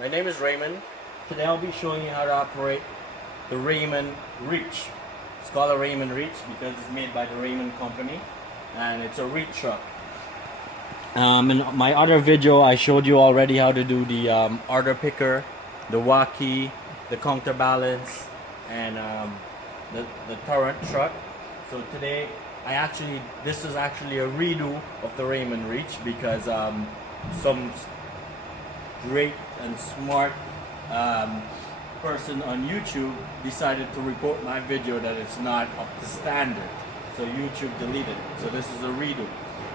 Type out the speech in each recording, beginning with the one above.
My name is Raymond. Today I'll be showing you how to operate the Raymond Reach. It's called a Raymond Reach because it's made by the Raymond company and it's a reach truck. In my other video I showed you already how to do the order picker, the walkie, the counterbalance, and the turret truck. So today this is actually a redo of the Raymond Reach because some great and smart person on YouTube decided to report my video that it's not up to standard. So YouTube deleted it. So this is a redo.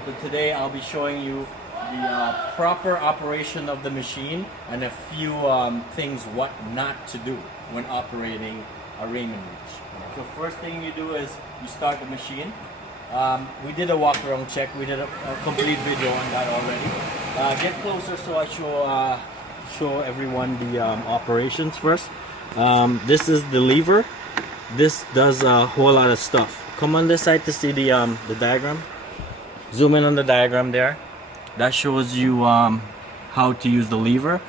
So today I'll be showing you the proper operation of the machine and a few things what not to do when operating a Raymond Reach. So first thing you do is you start the machine. We did a walk around check. We did a complete video on that already. Get closer so I show everyone the operations first. This is the lever. This does a whole lot of stuff. Come on this side to see the diagram. Zoom in on the diagram there. That shows you how to use the lever.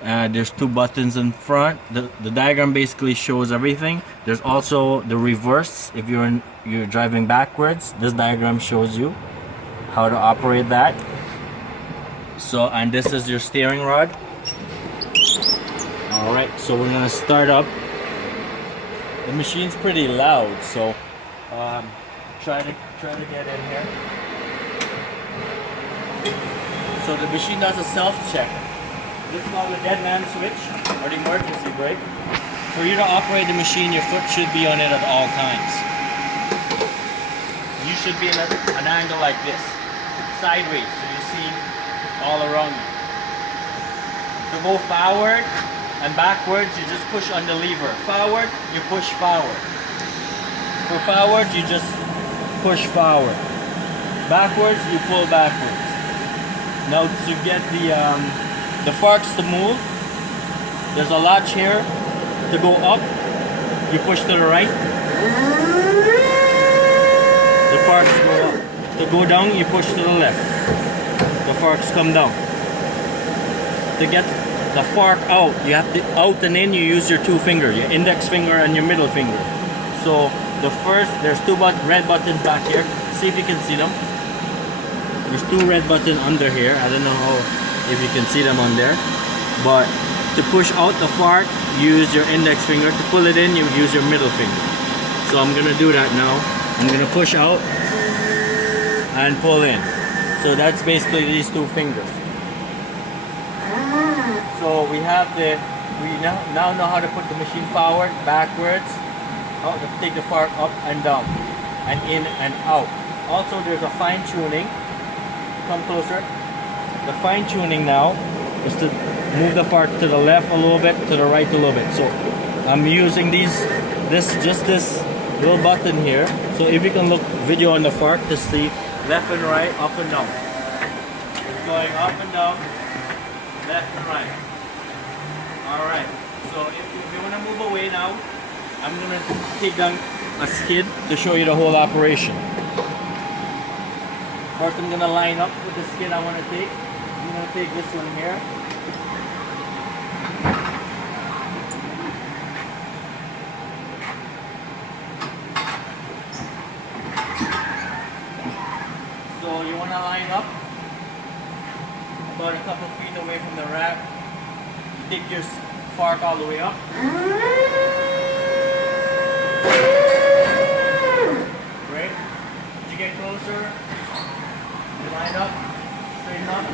There's two buttons in front. The diagram basically shows everything. There's also the reverse. If you're driving backwards, this diagram shows you how to operate that. So, and this is your steering rod. All right, so we're gonna start up. The machine's pretty loud, so try to get in here. So the machine does a self-check. This is called the dead man switch or the emergency brake. For you to operate the machine, your foot should be on it at all times. You should be in an angle like this, sideways, so you see all around you. To go forward and backwards, you just push on the lever. Forward, you push forward. For forward, you just push forward. Backwards, you pull backwards. Now to get the forks to move, there's a latch here. To go up, you push to the right. The forks go up. To go down, you push to the left. The forks come down. To get the fork out, you have to out and in, you use your two fingers, your index finger and your middle finger. So there's two red buttons back here. See if you can see them. There's two red buttons under here. I don't know if you can see them on there. But to push out the fork, you use your index finger. To pull it in, you use your middle finger. So I'm gonna do that now. I'm gonna push out and pull in. So that's basically these two fingers. So we now know how to put the machine forward, backwards, how to take the fork up and down, and in and out. Also, there's a fine tuning. Come closer. The fine tuning now is to move the fork to the left a little bit, to the right a little bit. So I'm using this little button here. So if you can look video on the fork to see left and right, up and down. It's going up and down, left and right. Alright, so if you want to move away now, I'm going to take down a skid to show you the whole operation. First I'm going to line up with the skid I want to take. I'm going to take this one here. So you want to line up about a couple feet away from the rack. You take your fork all the way up. Great. As you get closer, you line up, straighten up.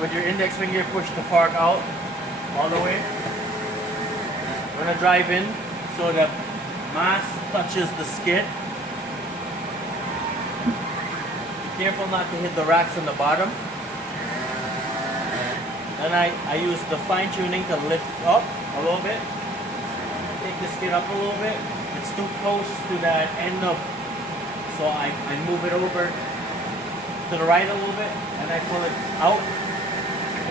With your index finger, push the fork out all the way. We're gonna drive in so the mass touches the skid. Be careful not to hit the racks on the bottom. Then I use the fine tuning to lift up a little bit. Take the skid up a little bit. It's too close to that end of, so I move it over to the right a little bit and I pull it out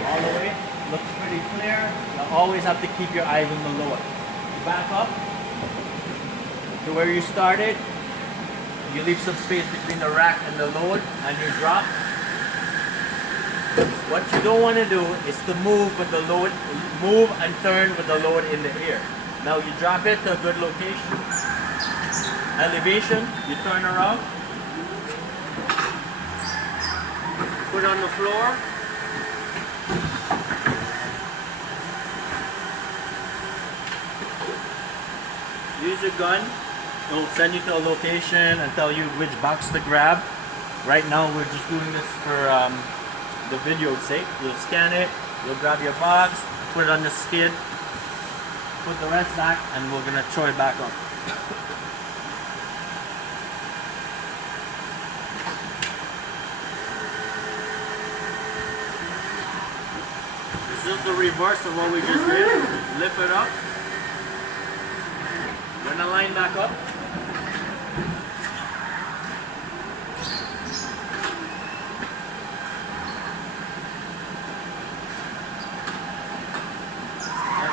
all the way. Looks pretty clear. You always have to keep your eyes on the load. You back up to where you started. You leave some space between the rack and the load and you drop. What you don't want to do is to move with the load, move and turn with the load in the air. Now you drop it to a good location, elevation, you turn around, put it on the floor, use your gun. It'll send you to a location and tell you which box to grab. Right now we're just doing this for the video's sake. You'll scan it, you'll grab your box, put it on the skid, put the rest back, and we're gonna throw it back up. This is the reverse of what we just did. Lift it up. Bring the line back up.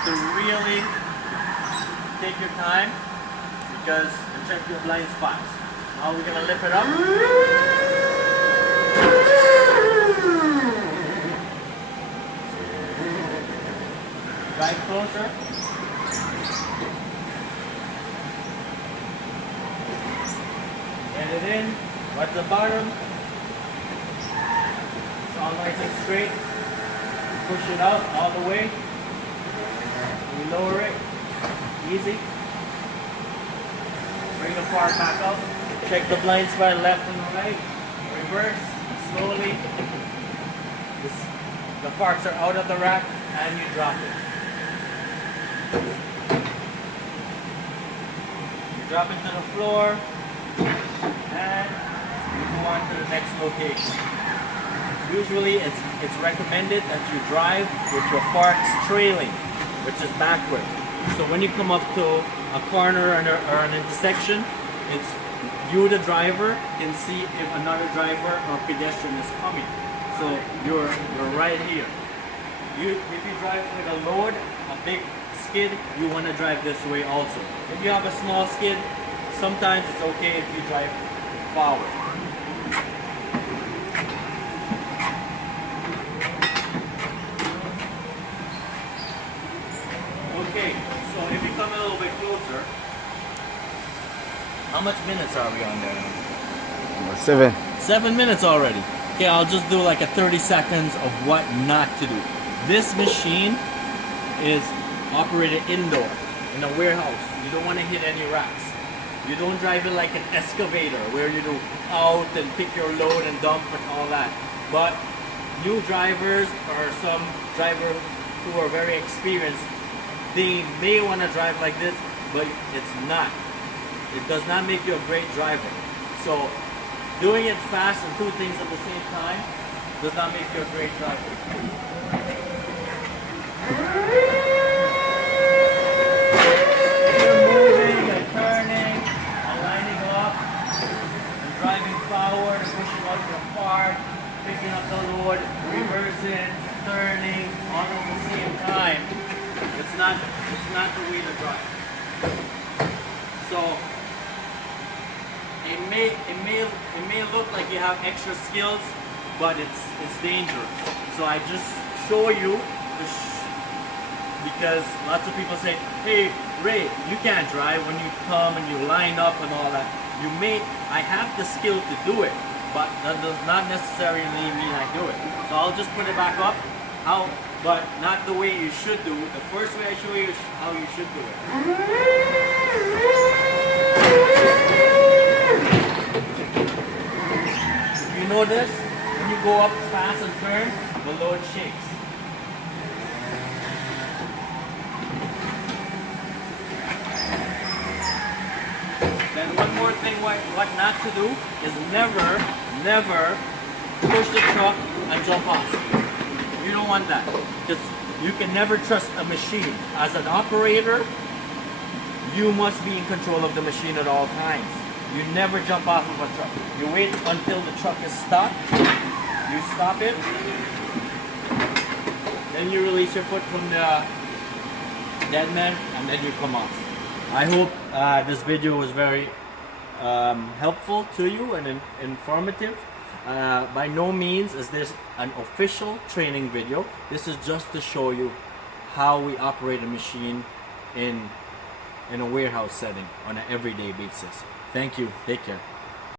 To really take your time because and check your blind spots. Now we're gonna lift it up. Drive closer. Get it in. What's the bottom? It's all nice and straight. Push it out all the way. We lower it, easy. Bring the fork back up. Check the blind spot left and right. Reverse, slowly. The forks are out of the rack and you drop it. You drop it to the floor and you go on to the next location. Usually it's recommended that you drive with your forks trailing, which is backward. So when you come up to a corner or an intersection, it's you, the driver, can see if another driver or pedestrian is coming. So you're right here. If you drive with a load, a big skid, you want to drive this way also. If you have a small skid, sometimes it's okay if you drive forward. Okay, so if you come a little bit closer, how much minutes are we on there? 7. 7 minutes already. Okay, I'll just do like a 30 seconds of what not to do. This machine is operated indoor in a warehouse. You don't want to hit any racks. You don't drive it like an excavator where you do out and pick your load and dump and all that. But new drivers or some drivers who are very experienced, they may want to drive like this, but it's not. It does not make you a great driver. So doing it fast and two things at the same time does not make you a great driver. You're moving and turning and lining up and driving forward and pushing up your part, picking up the load, reversing, turning, all at the same time. It's not the way to drive. So it may look like you have extra skills, but it's dangerous. So I just show you because lots of people say, hey Ray, you can't drive when you come and you line up and all that. I have the skill to do it, but that does not necessarily mean I do it. So I'll just put it back up, but not the way you should do it. The first way I show you is how you should do it. If you notice, when you go up fast and turn, the load shakes. Then one more thing what not to do is never push the truck and jump off. You don't want that, because you can never trust a machine. As an operator, you must be in control of the machine at all times. You never jump off of a truck. You wait until the truck is stopped. You stop it. Then you release your foot from the dead man, and then you come off. I hope this video was very helpful to you and informative. By no means is this an official training video. This is just to show you how we operate a machine in a warehouse setting on an everyday basis. Thank you. Take care.